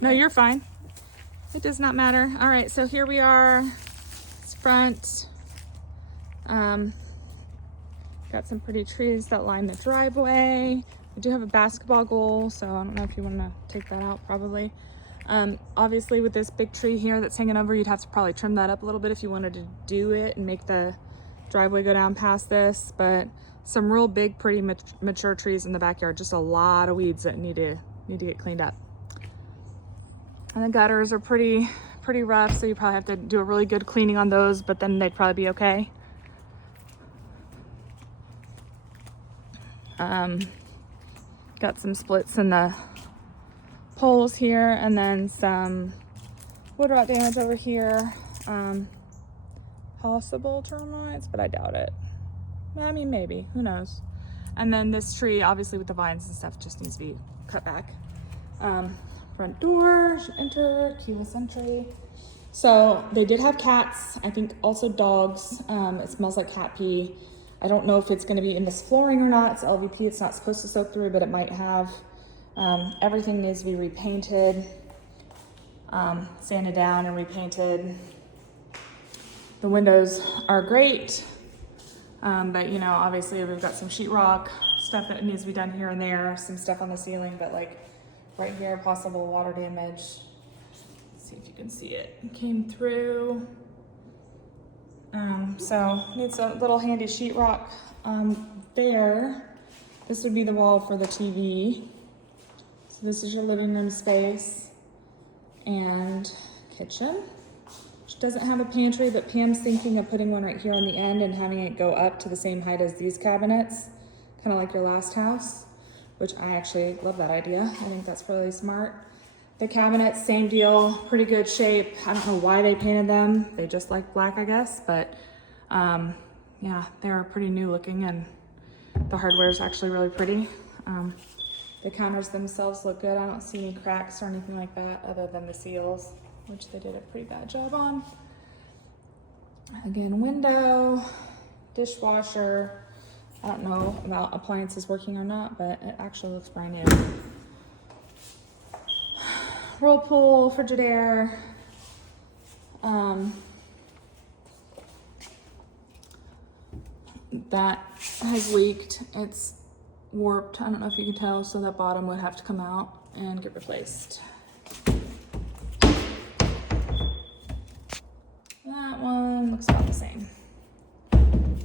No, you're fine. It does not matter. All right, so here we are. It's front. Got some pretty trees that line the driveway. We do have a basketball goal, so I don't know if you want to take that out, probably. Obviously with this big tree here that's hanging over, you'd have to probably trim that up a little bit if you wanted to do it and make the driveway go down past this, but some real big, pretty mature trees in the backyard. Just a lot of weeds that need to get cleaned up. And the gutters are pretty rough, so you probably have to do a really good cleaning on those, but then they'd probably be okay. Got some splits in the poles here, and then some wood rot damage over here. Possible termites, but I doubt it. I mean, maybe, who knows. And then this tree, obviously with the vines and stuff, just needs to be cut back. Front door, should enter, keyless entry. So they did have cats, I think also dogs. It smells like cat pee. I don't know if it's gonna be in this flooring or not. It's LVP, it's not supposed to soak through, but it might have. Everything needs to be repainted, sanded down and repainted. The windows are great, but you know, obviously we've got some sheetrock stuff that needs to be done here and there, some stuff on the ceiling, but like right here, possible water damage. Let's see if you can see it. It came through. So needs a little handy sheetrock there. This would be the wall for the TV. So this is your living room space and kitchen, which doesn't have a pantry, but Pam's thinking of putting one right here on the end and having it go up to the same height as these cabinets, kind of like your last house, which I actually love that idea. I think that's really smart. The cabinets, same deal, pretty good shape. I don't know why they painted them. They just like black, I guess, but yeah, they're pretty new looking, and the hardware is actually really pretty. The counters themselves look good. I don't see any cracks or anything like that other than the seals, which they did a pretty bad job on. Again, window, dishwasher. I don't know about appliances working or not, but it actually looks brand new. Whirlpool, Frigidaire. That has leaked. It's warped. I don't know if you can tell, so that bottom would have to come out and get replaced. That one looks about the same.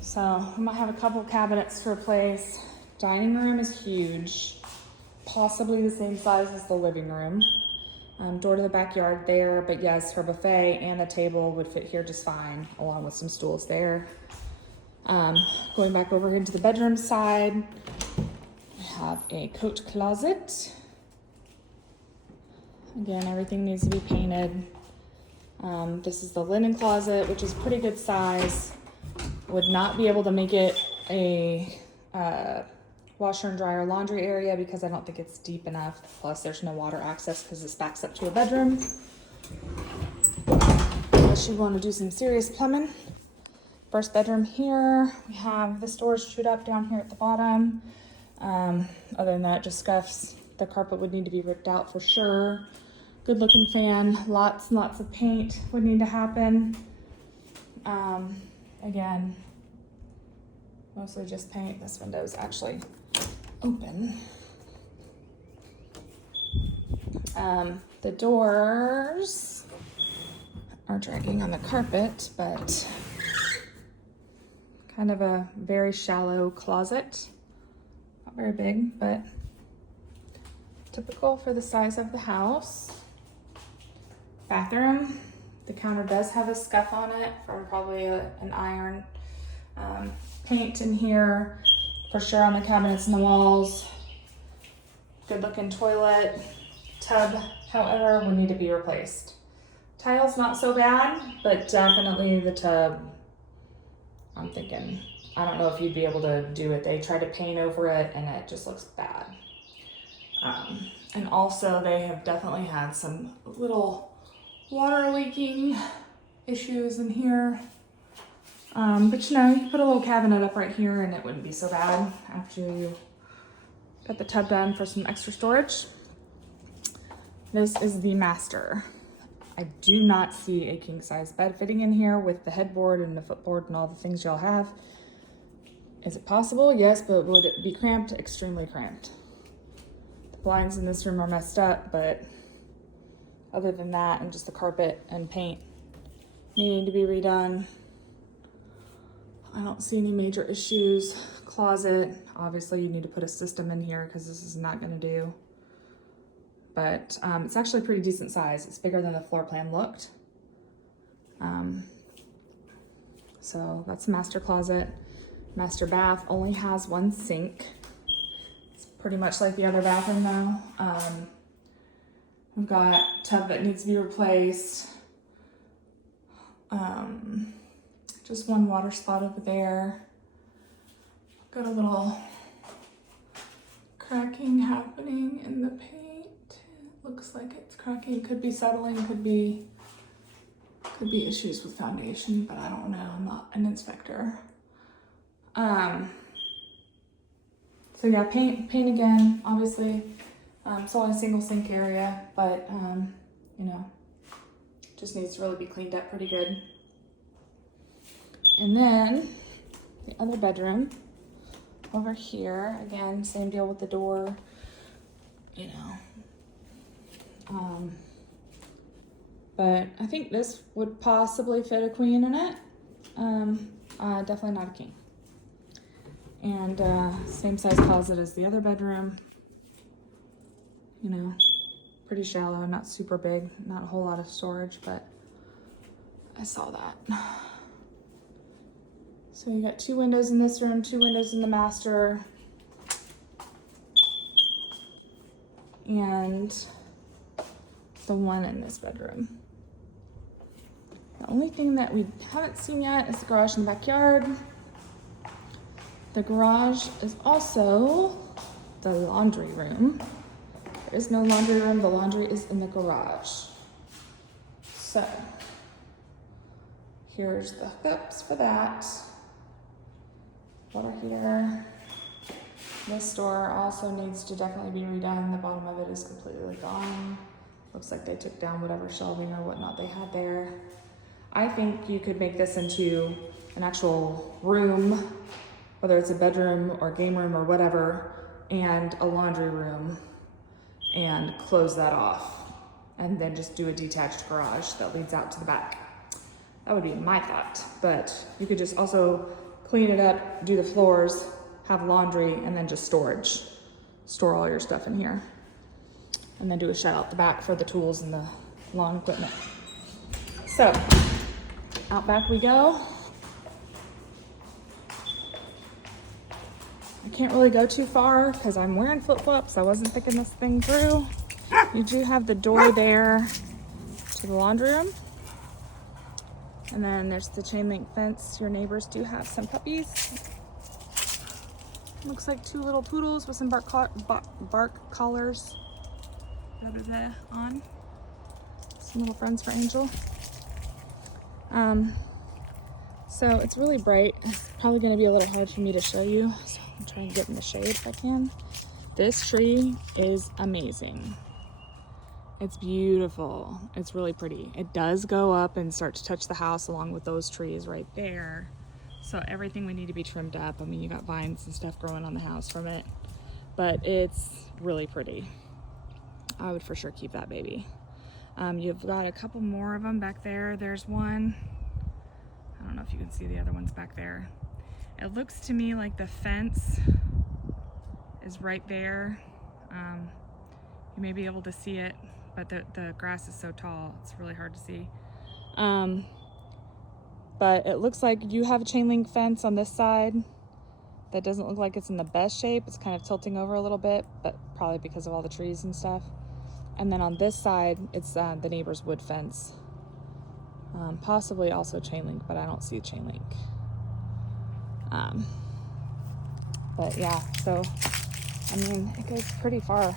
So I might have a couple cabinets to replace. Dining room is huge, possibly the same size as the living room. Door to the backyard there, but yes, her buffet and the table would fit here just fine, along with some stools there. Going back over into the bedroom side, we have a coat closet. Again, everything needs to be painted. This is the linen closet, which is pretty good size. Would not be able to make it a washer and dryer laundry area because I don't think it's deep enough. Plus there's no water access because this backs up to a bedroom. Unless you want to do some serious plumbing. First bedroom here, we have the storage chewed up down here at the bottom. Other than that, just scuffs. The carpet would need to be ripped out for sure. Good looking fan, lots and lots of paint would need to happen. Again, mostly just paint. This window is actually open. The doors are dragging on the carpet, but kind of a very shallow closet. Not very big, but typical for the size of the house. Bathroom. The counter does have a scuff on it from probably an iron. Paint in here for sure on the cabinets and the walls. Good looking toilet. Tub, however, would need to be replaced. Tiles not so bad, but definitely the tub. I'm thinking, I don't know if you'd be able to do it. They tried to paint over it and it just looks bad. And also they have definitely had some little water leaking issues in here. But you know, you put a little cabinet up right here and it wouldn't be so bad after you got the tub done for some extra storage. This is the master. I do not see a king size bed fitting in here with the headboard and the footboard and all the things y'all have. Is it possible? Yes, but would it be cramped? Extremely cramped. The blinds in this room are messed up, but other than that, and just the carpet and paint needing to be redone, I don't see any major issues. Closet, obviously you need to put a system in here because this is not gonna do. But it's actually a pretty decent size. It's bigger than the floor plan looked. So that's the master closet. Master bath only has one sink. It's pretty much like the other bathroom though. We've got a tub that needs to be replaced. Just one water spot over there. Got a little cracking happening in the paint. Looks like it's cracking. Could be settling, could be issues with foundation, but I don't know. I'm not an inspector. So yeah, paint again, obviously. It's only a single sink area, but you know, just needs to really be cleaned up pretty good. And then the other bedroom over here, again, same deal with the door, you know. But I think this would possibly fit a queen in it. Definitely not a king. And same size closet as the other bedroom. You know, pretty shallow, not super big, not a whole lot of storage, but I saw that. So we got 2 windows in this room, 2 windows in the master. And the one in this bedroom. The only thing that we haven't seen yet is the garage in the backyard. The garage is also the laundry room. There is no laundry room, the laundry is in the garage. So, here's the hookups for that. Water heater. This door also needs to definitely be redone. The bottom of it is completely gone. Looks like they took down whatever shelving or whatnot they had there. I think you could make this into an actual room, whether it's a bedroom or game room or whatever, and a laundry room, and close that off. And then just do a detached garage that leads out to the back. That would be my thought. But you could just also clean it up, do the floors, have laundry, and then just storage. Store all your stuff in here. And then do a shed out the back for the tools and the lawn equipment. So, out back we go. I can't really go too far because I'm wearing flip-flops. I wasn't thinking this thing through. You do have the door there to the laundry room. And then there's the chain link fence. Your neighbors do have some puppies. Looks like 2 little poodles with some bark collars on. Some little friends for Angel. So it's really bright. It's probably going to be a little hard for me to show you. So I'm trying to get in the shade if I can. This tree is amazing. It's beautiful. It's really pretty. It does go up and start to touch the house along with those trees right there. So everything would need to be trimmed up. I mean, you got vines and stuff growing on the house from it, but it's really pretty. I would for sure keep that baby. You've got a couple more of them back there. There's one. I don't know if you can see the other ones back there. It looks to me like the fence is right there. You may be able to see it, but the grass is so tall, it's really hard to see. But it looks like you have a chain link fence on this side that doesn't look like it's in the best shape. It's kind of tilting over a little bit, but probably because of all the trees and stuff. And then on this side, it's the neighbor's wood fence. Possibly also chain link, but I don't see a chain link. But yeah, so, I mean, it goes pretty far. I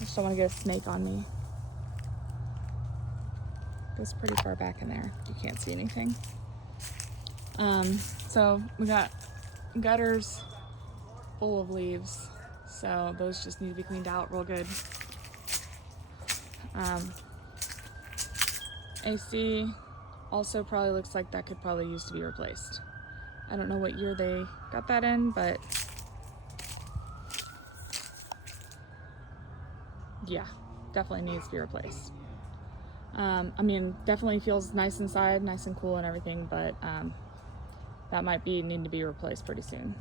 just don't want to get a snake on me. It goes pretty far back in there. You can't see anything. So we got gutters full of leaves. So those just need to be cleaned out real good. AC also probably looks like that could probably use to be replaced. I don't know what year they got that in, but yeah, definitely needs to be replaced. I mean, definitely feels nice inside, nice and cool and everything, but that might need to be replaced pretty soon.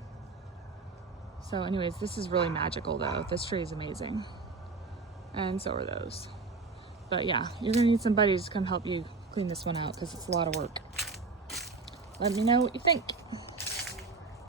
So anyways, this is really magical though. This tree is amazing. And so are those. But yeah, you're gonna need some buddies to come help you clean this one out because it's a lot of work. Let me know what you think.